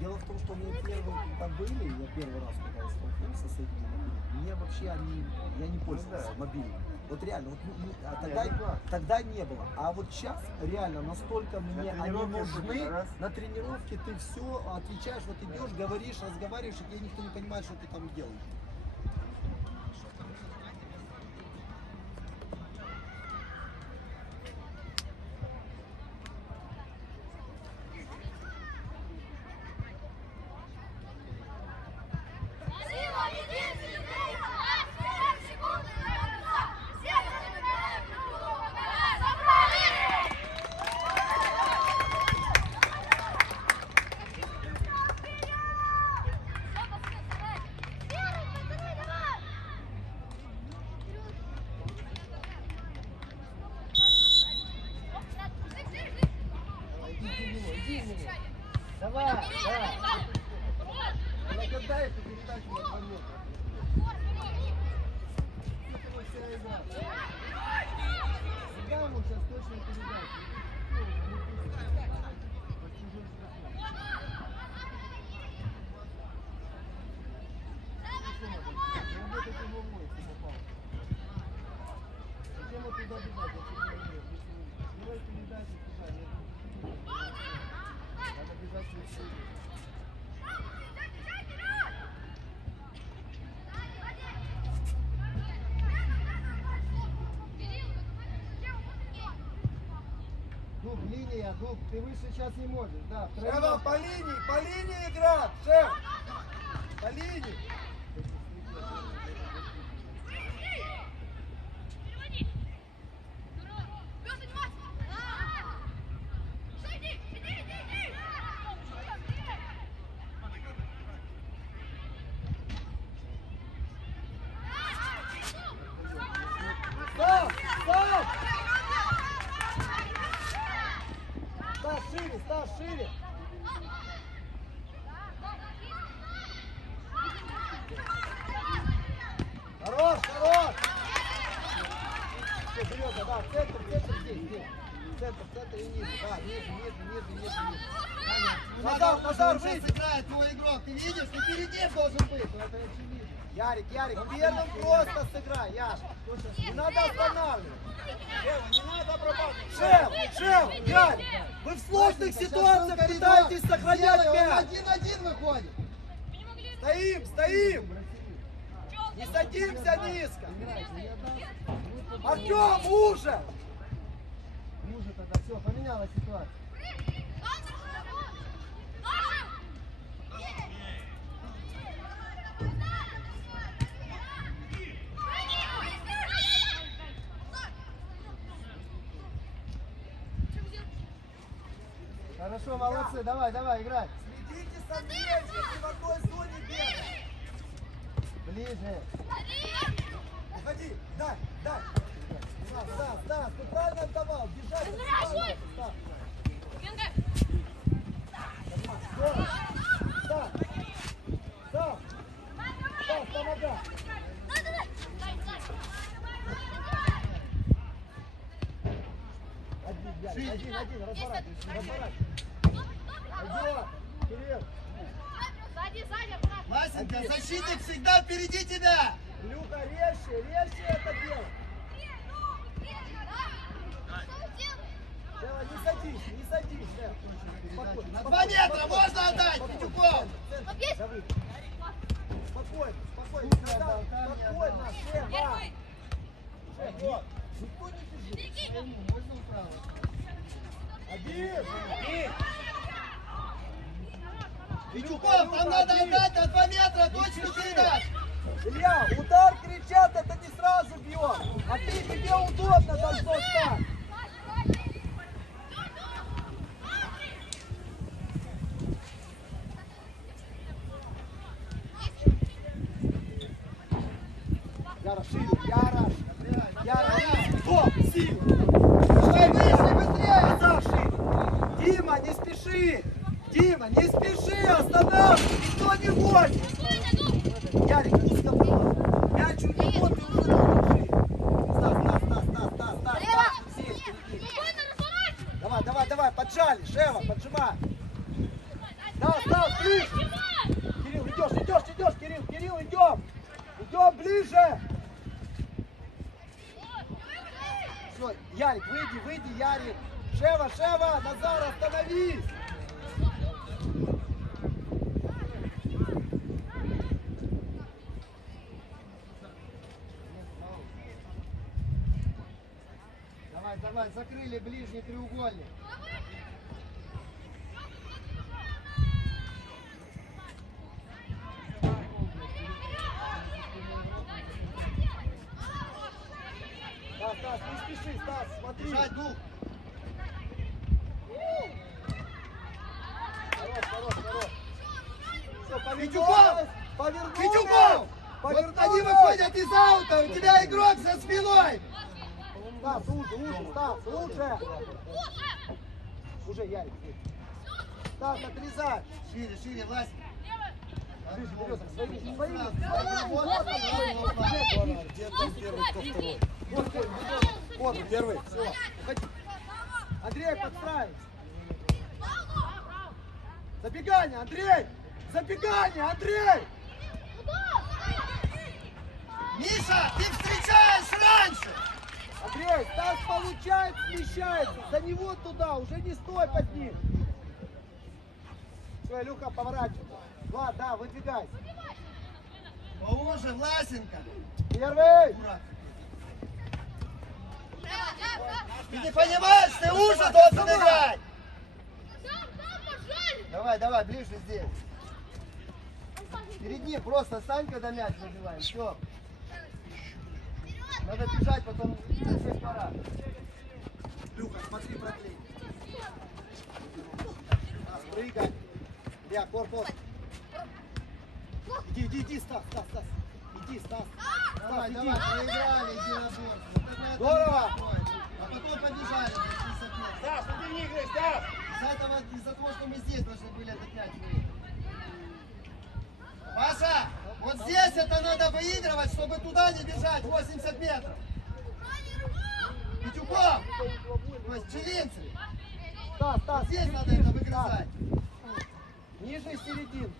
Дело в том, что мы первые, когда были, я первый раз, когда столкнулся с этими мобильными, мне вообще они, я не пользовался да. мобильным. Вот реально, вот, ну, ну, а тогда, тогда не было. А вот сейчас реально настолько мне они тренировке нужны. раз. На тренировке ты все отвечаешь, вот идешь, говоришь, разговариваешь, и тебе никто не понимает, что ты там делаешь. Дуб, ты выше сейчас не можешь, да. Шева, по линии, по линии игра! Шев! По линии! Став! Став! Став шире, став шире! Хорош, хорош! Все, Серега, да, центр, центр здесь, здесь. Центр, центр и ниже, да, ниже, ниже, ниже, ниже, ниже. Назар, Назар, выйди! играет твой игрок, ты видишь? Ты впереди должен быть! Ну, это очевидно. Ярик, Ярик, первым просто сыграй, Яша. Не надо останавливать. Шева, не надо обрабатывать! Шеф, шеф, Ярик, вы в сложных ситуациях пытаетесь сохранять мяч. один-один выходит! Стоим, стоим. Не садимся низко. Артем, уже. Поменялась ситуация. Хорошо, молодцы, давай, давай, играй. Следите с Андреем, если в зоне бегает! Ближе. Уходи, дай, дай! Стас, Стас, Стас, ты правильно отдавал. Бежать. Здравствуй. Стас, Стас. Стас. Стас, помогай. Один, один, один, разворачивайся, разворачивайся. Кирилл. Сзади, сзади, аккуратно. Васенька, защитник всегда впереди тебя! Люка, резче, резче это дело. Шева, не садись, не садись, На два метра можно отдать, Петюков! Спокойно, спокойно, спокойно. Шева. Вот. Никто не бежит. Можно вправо? Один. Петюков, там надо отдать на два метра, точно передать! Илья, удар кричат, это не сразу бьет. А ты тебе удобно должно стать. Шире, Яра. Яра, стоп, сила. Давай выше, быстрее! Назад шире. Дима, не спеши. Дима, не спеши, останавливай, никто не гонит. Ярик, было. Мяч у него, ты уже должен Стас, Стас, Стас, Стас, Стас, Стас, Лево! Стас, здесь, впереди. Спокойно разворачивай! Давай, давай, давай, поджали, Шева, поджимай. Стас, Стас, ближе! Кирилл, идешь, идешь, идешь, Кирилл, Кирилл, идем! Идем ближе! Все, Ярик, выйди, выйди, Ярик! Шева, Шева, Назар, остановись! Давай, давай, закрыли ближний треугольник. Стас, Стас, не спеши, Стас, смотри! Держать дух. Хорош, хорош, хорош! Все, Витюков! Витюков! Вот они выходят из аута, у тебя игрок за спиной. Стас, уже, уже, Стас, уже! Уже, Ярик. Стас, отрезай! Шире, шире, кто второй? Вот, вот, вот, вот, Первый? Все. Уходи. Андрей, подстраивайся. Забегание, Андрей! Забегание, Андрей! Миша, ты встречаешь раньше. Андрей, Стас получает, смещается. За него туда, уже не стой под ним. Все, Илюха, поворачивай. Влад, да, выдвигайся. Поуже, Власенко. Первый. Дура. Ты не понимаешь, ты уже должен играть. Давай, давай, ближе здесь. Перед ним просто стань, когда мяч выбиваем. Все. Надо бежать, потом здесь пора. Люха, смотри, проклей. Прыгай. Илья, корпус. Иди, иди, иди, Стас, Стас, Стас. Иди, Стас. Давай, Стас, иди. давай, проиграли единоборство. Здорово. не. А потом побежали. за 60 метров. Стас, убери игры, Стас! Из-за этого, из-за того, что мы здесь должны были мяч выиграть. Паша, вот здесь это надо выигрывать, чтобы туда не бежать 80 метров. Петюков! То есть Челинцев. Стас, Стас, Здесь надо ниже, это Стас. выгрызать. Ниже серединки.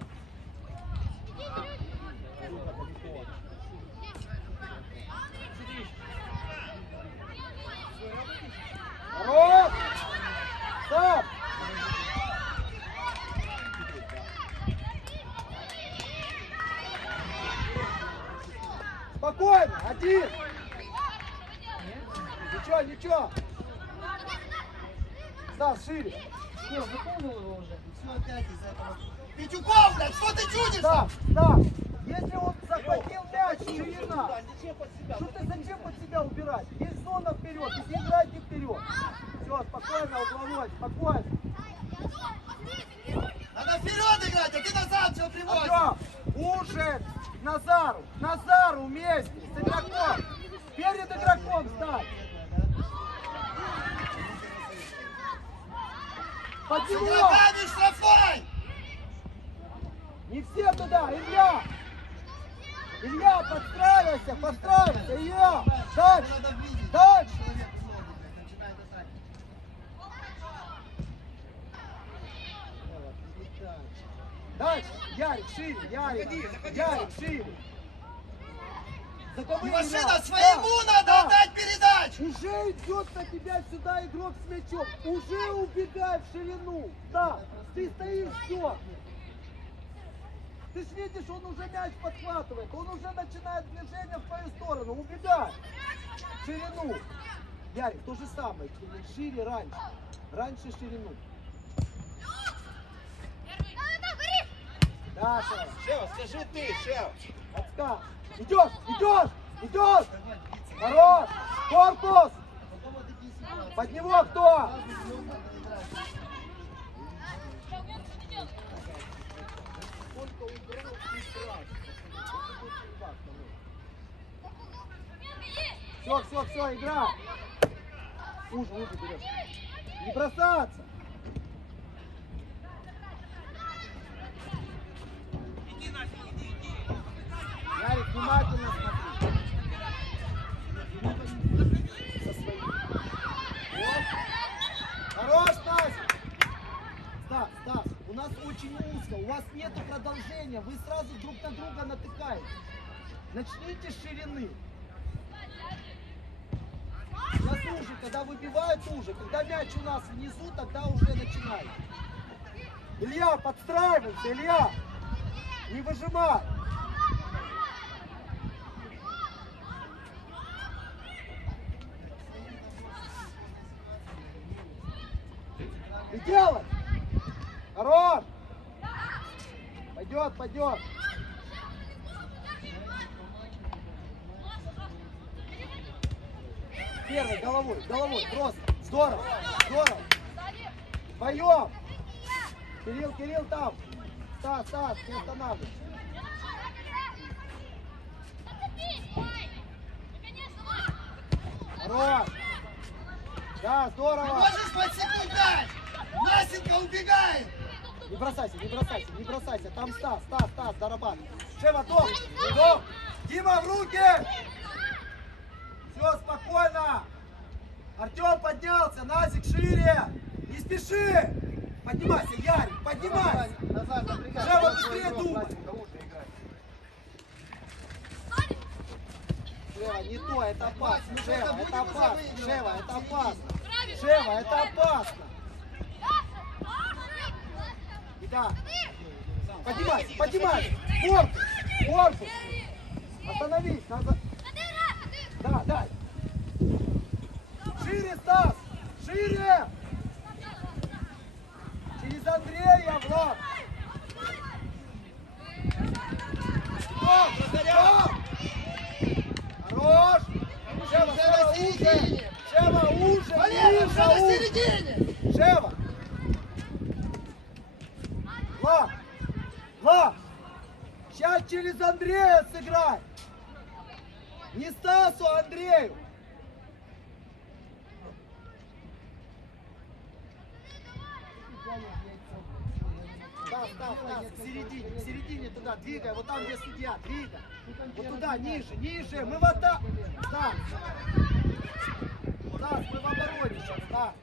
Хорош! Стоп! Спокойно, один! Ничего, ничего! Стас, шире! Все, выполнил его уже. Все опять из-за этого. Петюков, блядь, что ты чудишь? Стас, Стас! Если он захватил мяч, ширина! Зачем под себя? Что ты зачем под себя убирать? Есть зона вперед, если играйте вперед. Все, спокойно, угловой, спокойно. Надо вперед играть, а ты назад все приводишь. Артем, уже к Назару, Назару вместе, с игроком. Перед игроком стань. Под него. игроками штрафной! Не все туда, Илья. Илья, подстраивайся, подстраивайся, Илья. Дальше, дальше. Человек ноги, блядь, начинает атаки. Дальше. Ярик, шире, Ярик. Заходи, заходи, Ярик, шире. Зато И вы машина своему Да, надо да. отдать передачу! Уже идет на тебя сюда игрок с мячом. Уже убегай в ширину. Да, ты стоишь, все. Ты ж видишь, он уже мяч подхватывает. Он уже начинает движение в твою сторону. Убегай. В ширину. Ярик, то же самое. Шире раньше. Раньше ширину. Даша, Шева, скажи ты, Шева. отскак. Идешь, идешь, идешь. Хорош. Корпус. Под него кто? Все, все, все, игра. Уже, уже берешь. Не бросаться. Продолжения, вы сразу друг на друга натыкаете. Начните с ширины. У нас уже, когда выбивают уже, когда мяч у нас внизу, тогда уже начинает. Илья, подстраивайся, Илья! Не выжимай! И делай! Хорош! Пойдет, пойдет! Первый, головой, головой, просто. Здорово, здорово. Поем! Кирилл, Кирилл там. Стас, Стас, не останавливайся. Хорош! Да, Ты здорово! можешь под секунд дать? Настенька убегает! Не бросайся, не бросайся, не бросайся. Там Стас, Стас, Стас, дорабатывай. Шева, дом, дом. Дима, в руки! Спокойно. Артем поднялся, Назик шире. Не спеши. Поднимайся, Ярик, поднимайся. Назад. Жаба, быстрее думай. Шева, не то, это опасно. Ну, Шева, будем это опасно. Шева, это опасно. Шева, это опасно. Итак, поднимайся, поднимайся. Корпус, корпус. Остановись, назад. Да, дай. Шире, Стас! Шире! Через Андрея, Влад! Стоп! Стоп! Хорош! Шева, на середине! Шева, уже! Ближе, на середине! Шева! Влад! Влад! Сейчас через Андрея сыграй! Не Стасу, а Андрею! Стас, Стас, Стас, к середине, к середине туда, двигай, вот там, где судья, двигай. Вот туда, ниже, ниже, мы в ата... Стас! Стас, мы в обороне сейчас, на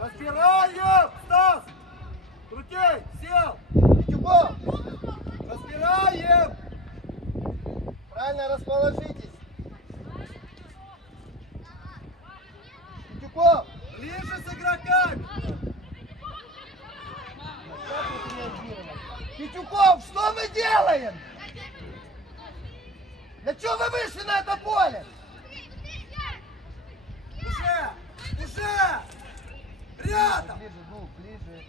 Разбираем! Стас! Крутей! Сел! Петюков, Разбираем! правильно расположитесь. Петюков, Ближе с игроками! Петюков, что мы делаем? Для чего вы вышли на это поле? Уже! Уже! Рядом! Ближе, ну, ближе.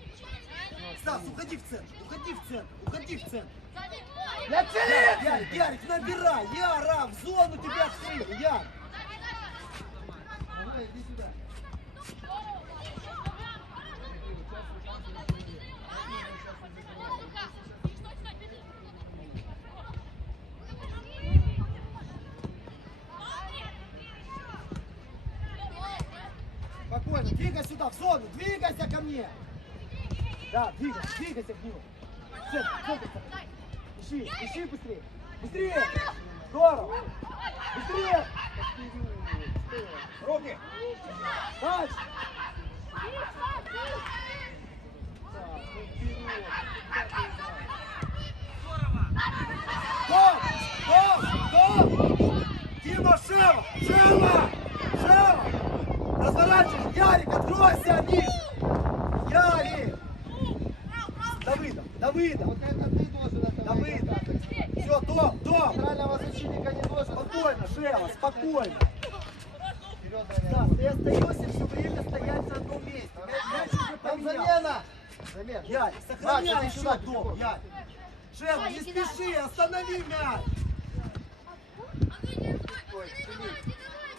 Стас, уходи в центр! Уходи в центр! Уходи в центр! Целицы! Ярик, Ярик, набирай! Яра, в зону тебя открыли! Яр! Ну, иди сюда. Спокойно, двигай сюда, в зону! Двигайся ко мне! Да, двигайся, двигайся к нему! В центр, в центр, в центр. Ищи, ищи быстрее! Быстрее! Здорово! Быстрее! Руки! Дальше! Стоп! Стоп! Стоп! Дима, Шева! Шева! Шева! Разворачивай! Ярик, откройся, Миш! Ярик! Давыдов! Давыдов! Вот это ты должен это Давыдов! Все, дом, дом! Центрального защитника не должен. Спокойно, Шева, спокойно! Вперед, Да, Даня. ты остаешься все время стоять на одном месте. Мяч, мяч уже Там поменялся. замена! Замена. Ярик, Макс, сохраняй иди сюда, еще дом, Петюков. Ярик. Шева, не спеши, останови мяч.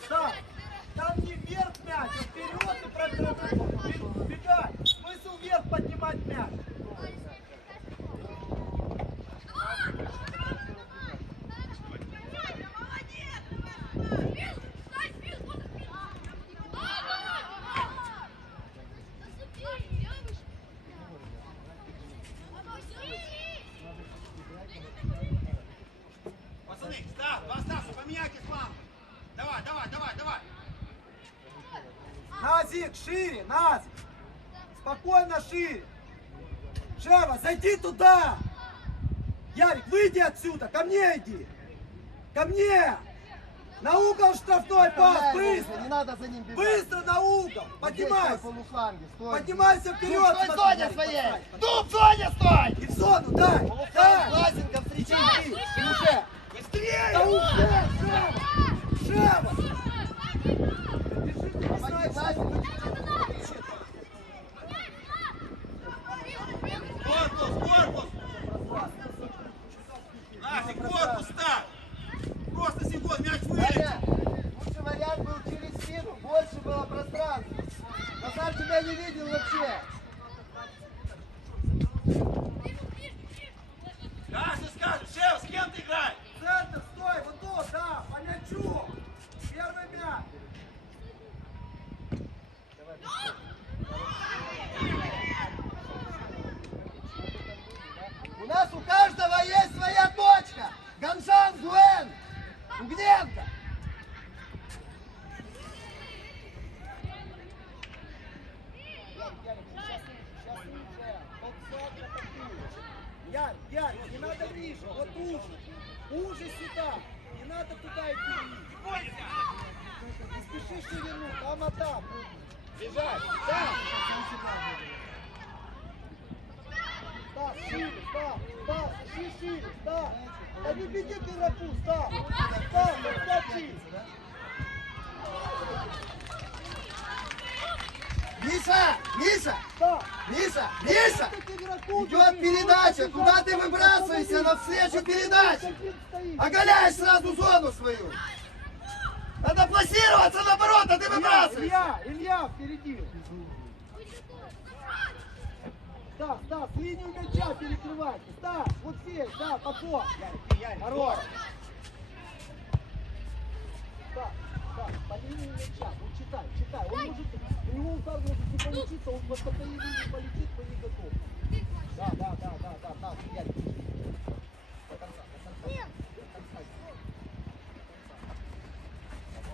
Так, там не вверх мяч, а вперед и пробегай. Бегай. Смысл вверх поднимать мяч. Пацаны, Стас, два Стаса, поменяйтесь, мам. Давай, давай, давай, давай. На, Ник, шире, нас. Шире. Шева, зайди туда. Ярик, выйди отсюда, ко мне иди. Ко мне. На угол штрафной пас, быстро. Не надо за ним бежать. Быстро на угол. Поднимайся. стой. Поднимайся вперед. Стой в зоне своей! Дуб в зоне стой! И в зону, дай. Полуфланг, встречи! Иди, и уже. Быстрее! Да уже, Шева. Шева. Помоги, Власенко. Корпус, корпус! Нафиг, корпус ставь! Просто секунд, мяч вылет! Ваня, лучший вариант был через спину, больше было пространства. Назар тебя не видел вообще. Каша скажет, Шева, с кем ты играешь? Центр, стой, вот тут, да, по мячу. Первый мяч. У нас у каждого есть своя точка. Ганшан, Гуэн, Угненко. Ярь, Ярь, не надо ниже, вот уже. Уже сюда. Не надо туда идти. Не спеши ширину, там а там. Бежать, да. Стас, шире, Стас, Стас, ищи шире, Стас. Да не беги к игроку, Стас. Стас, подскочи. Миша, Миша, Стас, Миша, Миша. ты к игроку. Идет передача, куда ты выбрасываешься навстречу передаче? Оголяешь сразу зону свою. Надо пласироваться наоборот, а ты выбрасываешь. Илья, Илья впереди. Стас, Стас, линию мяча перекрывайте. Стас, вот здесь, да, подход. Хорош. По линии мяча, вот читай, читай. Он может, у него удар может не получиться, он по такой линии полетит, то не готов. Да, да, да, да, да, да, держи. До конца, до конца. До конца.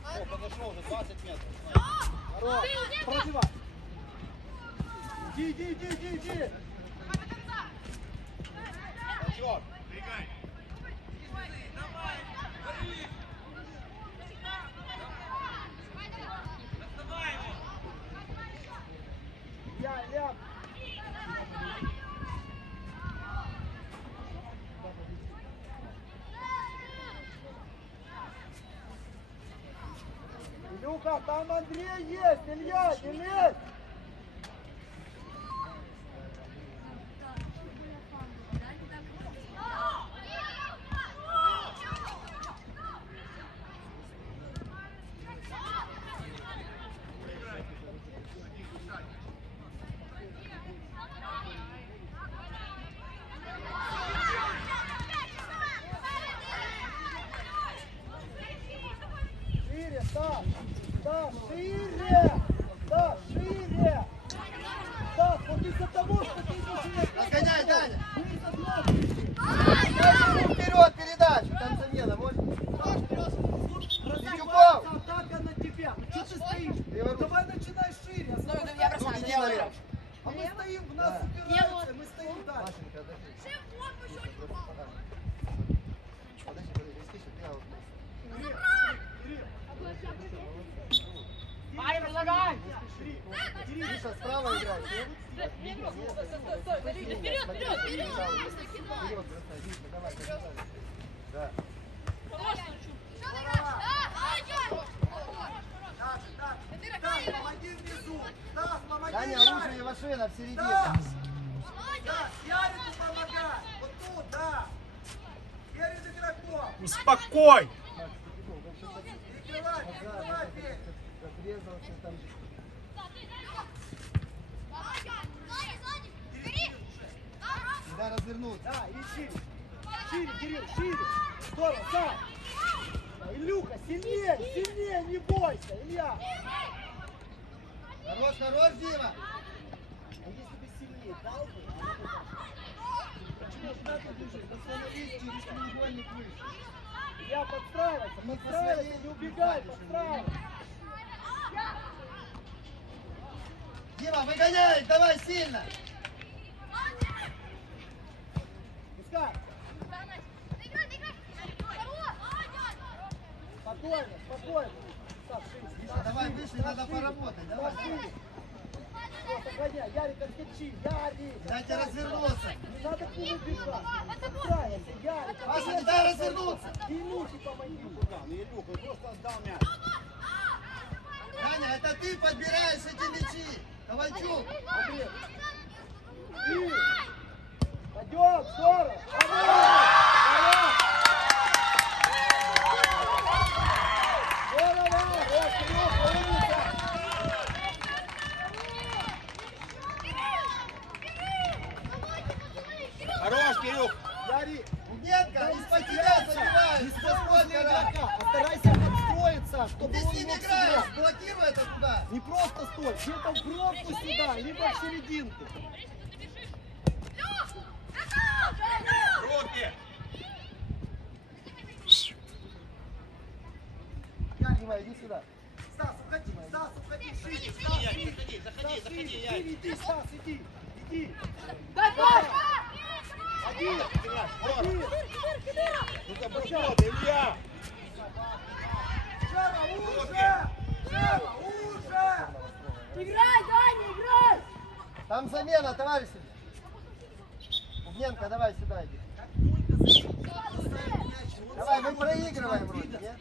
О, подошел уже 20 метров. Хорош, пробивай. Иди, иди, иди, иди, иди. Черт! Я, Илюха, там Андрей есть, Илья, не лезь. Шире, Стас, Стас, шире, Стас, шире. Стас, вот из-за того, что ты не Разгоняй, Даня. Даня. Дальше вперед передачу. Там замена, может? Витюков. Атака на тебя. Ну что ты стоишь? Леворуч. Давай начинай шире. Ну, это я бросаю, Иди я налево. играю. А мы стоим, в нас Да. упираются, мы стоим дальше. Машенька, отдохни. Подожди, подожди, не спеши, ты аут. Парень, предлагай. Миша, справа играй. Стой, стой, стой, подожди. Вперед, вперед, вперед. Вперед, бросай. Миша, давай, давай. Да. Дальше, дальше. Стас, помоги внизу. Стас, помоги. Таня, Ярику. лучше Ивашина в середине. Стас! Стас, Ярику помогай. Вот тут, да. Перед игроком. Успокой! Прикрывай, прикрывай, Петя. Отрезался там. Да, развернуться. Да, и шире. Шире, Кирилл, шире. Здорово, сам. Илюха, сильнее, сильнее, не бойся, Илья. Хорош, хорош, Дима. А если бы сильнее дал бы, пошла. Почему ж надо бежать? Остановись, через треугольник выше. Илья, подстраивайся, подстраивайся, не убегай, подстраивайся. Дима, выгоняй, давай сильно. Пускай. Спокойно, спокойно. Дима, давай выше, надо поработать, давай. Сохраняй. Ярик, отскочи. Ярик. Дайте развернуться. Не надо нему бежать. Паша, не дай развернуться. И Илюхе помоги. Ну, Илюха, просто отдал мяч. Это ты подбираешь эти мячи. Ковальчук. Андрей. И. Пойдем, скоро. Давай. Давай. Здорово. Вот, Кирюха, умница. Хорош, Кирюх. Ярик. Нетка, из-под тебя Не забивают. спокойно, Сколько раз? игрока, а старайся подстроиться, чтобы Ты он с ним мог играешь, сыграть. блокируй это туда. Не просто стой, где-то в бровку сюда, либо в серединку. Руки. Дима, иди сюда. Стас, уходи, Стас, уходи, шире, Стас, шире. заходи, заходи, Стас, заходи, Ярик. шире, иди, Стас, иди, иди. Давай! Один, один. Ну, за бросок, Илья. Шева, уже! Шева, уже! Играй, Даня, играй! Там замена, товарищи. Бубненко, давай сюда иди. Давай, мы проигрываем вроде, нет?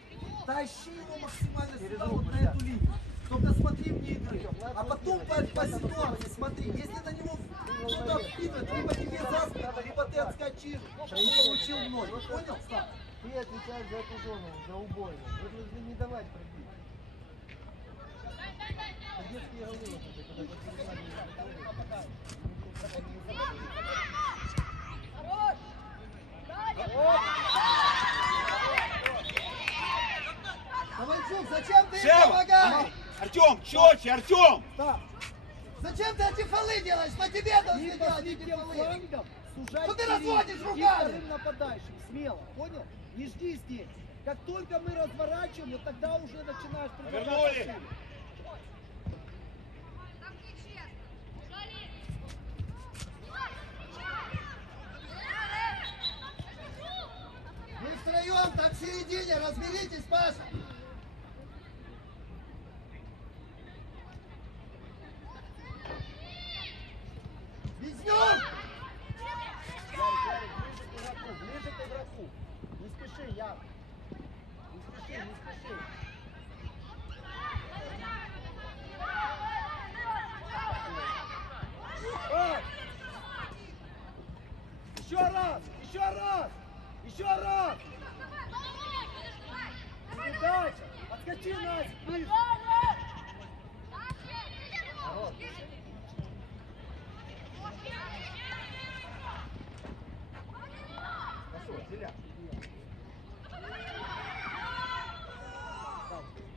Тащи его максимально сюда, вот на эту линию. Только смотри вне игры. А потом по, по ситуации смотри. Если на него что-то вкинуть, либо тебе за спину, либо ты отскочишь, и получил ноль. Понял, Стас? Ты отвечаешь за эту зону, за убойную. Вы должны не давать пробить. Детские голы когда Хорош! Ковальчук, зачем ты им помогаешь? Артем, четче, Артем. Стас, Зачем ты эти фолы делаешь? На тебе должны по эти фолы. Что ты разводишь руками? нападающим, смело, понял? Не жди здесь. Как только мы разворачиваем, вот тогда уже начинаешь предлагать. Вы втроем там в середине, разберитесь, Паша. Везнюк! Ярик, Ярик, ближе к игроку, ближе к игроку. Не спеши, Яр. Не спеши, не спеши. Эй! Еще раз! Еще раз! Еще раз! Передача! Отскочи, Настя, ближе! Хорошо, Илья.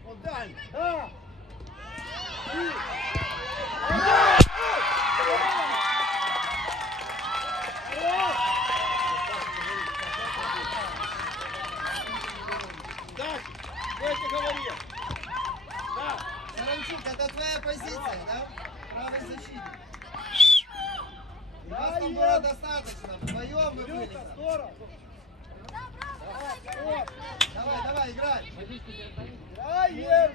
Вот дальше. Да! И! Дальше. Что я тебе говорил? Да. Таранчук, это твоя позиция, да? Правый защитник. У вас там было достаточно. Вдвоем вы были. Люка, здорово! Вот! Давай, давай, играй. Играем!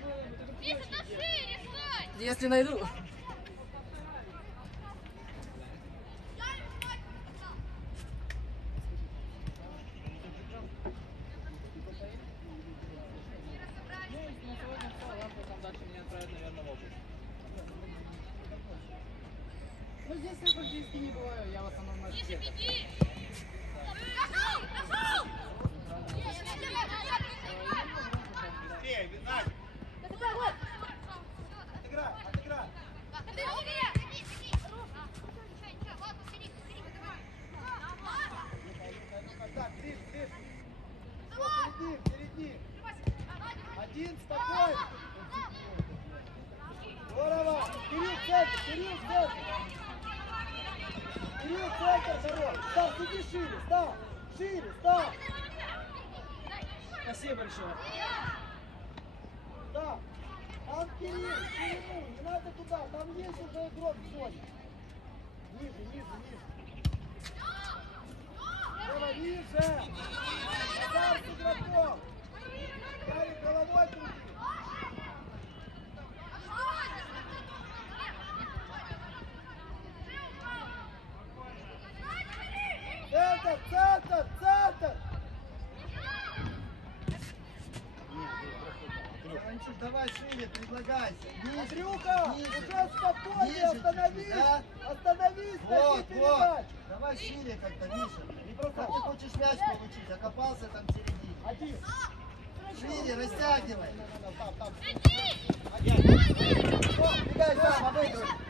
Если найду. Ну здесь я практически не бываю, я в основном давай шире как-то, Миша. Не просто ты хочешь мяч получить, а копался там в середине. Один. Шире, растягивай. Там, там, там. Один. Один. Бегай сам, обыгрывай.